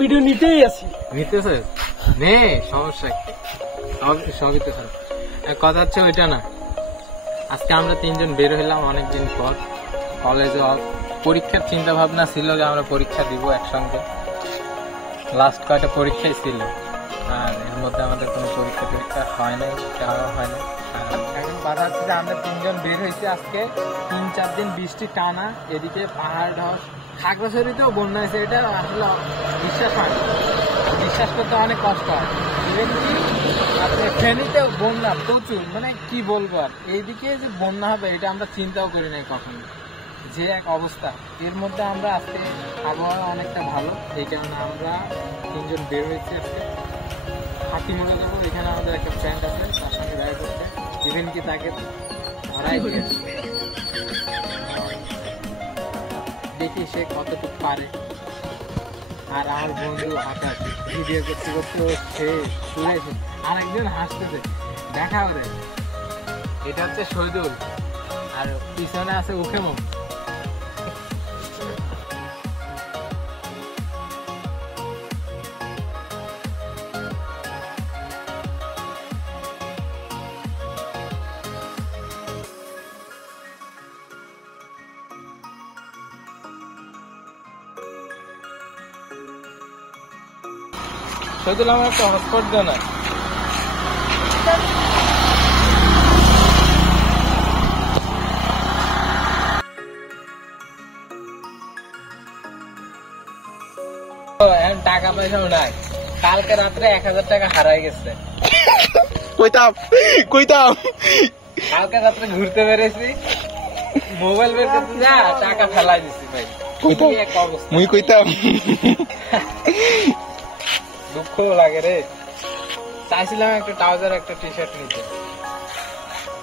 Video নিতেই আছি। নিতেছে নে, সমস্যা কি? সবই তো খারাপ। কথা হচ্ছে ওইটা না, আজকে আমরা তিনজন বের হইলাম অনেকদিন পর। কলেজে পরীক্ষার চিন্তা ভাবনা ছিল যে আমরা পরীক্ষা দিব একসঙ্গে। লাস্ট কয়টা পরীক্ষাই ছিল, আর এর মধ্যে আমাদের কোনো পরীক্ষা হয় নাই, দেওয়া হয় না। এখন কথা হচ্ছে যে আমরা তিনজন বের হয়েছি আজকে 3-4 দিন বৃষ্টি টানা, এদিকে পাহাড় ধস, খাগড়াছড়িতেও বন্যা হয়েছে। এটা আসলে বিশ্বাস হয় না, বিশ্বাস করতে অনেক কষ্ট হয়। ইভেন কি আপনার ফেনীতেও বন্যা প্রচুর, মানে কি বলবো আর, এইদিকে যে বন্যা হবে এটা আমরা চিন্তাও করি নাই কখনো, যে এক অবস্থা। এর মধ্যে আমরা আজকে আবহাওয়া অনেকটা ভালো, এই কারণে আমরা তিনজন বের হয়েছি আজকে হাতিমুড়ে যাবো। এখানে আমাদের একটা ফ্রেন্ড আছে, তার সঙ্গে দেখা করতে। ইভেন কি তাকে ধরাই দিয়েছে, দেখি সে কতটুকু পারে। আর আমার বন্ধু হাতে আছে ভিডিও করতে করতে সে শুনেছে, আর একজন হাসতেছে, দেখা ওরে। এটা হচ্ছে শহীদুল, আর পিছনে আছে উখেমম। শহীদুল, আমার একটা হটস্পট দেয় না। টাকা পয়সাও নাই, কালকে রাত্রে 1000 টাকা হারাই গেছে। কইতাম কালকে রাত্রে ঘুরতে বেরিয়েছি, মোবাইল বের করতে যা টাকা ফেলাই দিছি ভাই। মুই কইতাম দুঃখ লাগে রে। চাইছিলাম একটা ট্রাউজার একটা টি শার্ট নিতে,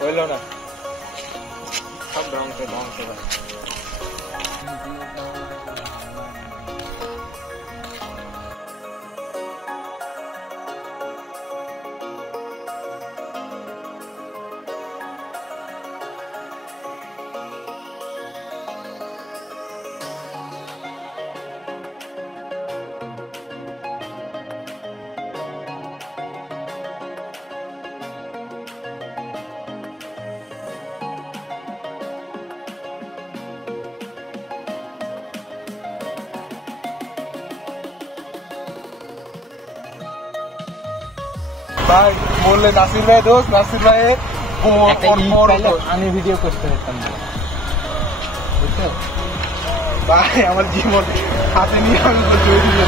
হইলো না, সব ধ্বংস ধ্বংস। ভাই বললে নাসির ভাই দোষ, নাসির ভাইয়ের আমি ভিডিও করতে পারতাম না, বুঝছো ভাই, আমার জীবন হাতে নিয়ে আমি ছবি তুলে।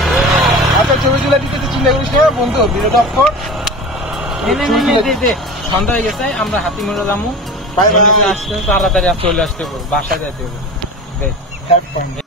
আচ্ছা, ছবি তুলে দিতে চিন্তা করিস না বন্ধু, ভিডিওটা অফ কর। সন্ধ্যা হয়ে গেছে, আমরা হাতিমুড়া যাবো। Bye bye. আসতে তাড়াতাড়ি চলে আসতে পারবো, বাসায় যাইতে হবে। Have fun.